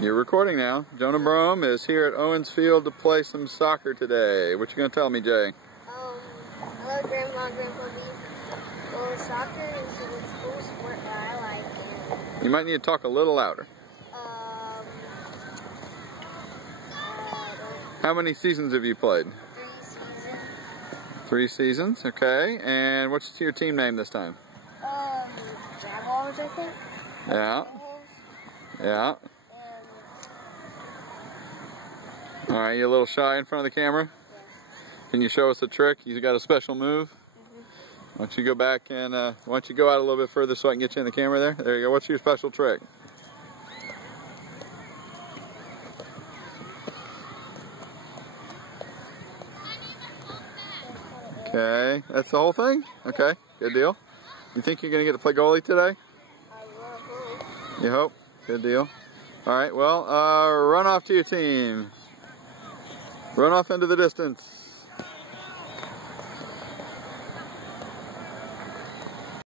You're recording now. Jonah Brome is here at Owens Field to play some soccer today. What you gonna tell me, Jay? Hello, Grandma, Grandpa B. Well, soccer is a cool sport that I like. And, You might need to talk a little louder. How many seasons have you played? 3 seasons. 3 seasons, okay. And what's your team name this time? Jaguars, I think. Yeah. Yeah. All right, you a little shy in front of the camera? Yeah. Can you show us a trick? You got a special move? Why don't you go back and why don't you go out a little bit further so I can get you in the camera there? There you go. What's your special trick? Okay, that's the whole thing? Okay, good deal. You think you're going to get to play goalie today? I hope. You hope? Good deal. All right, well, run off to your team. Run off into the distance.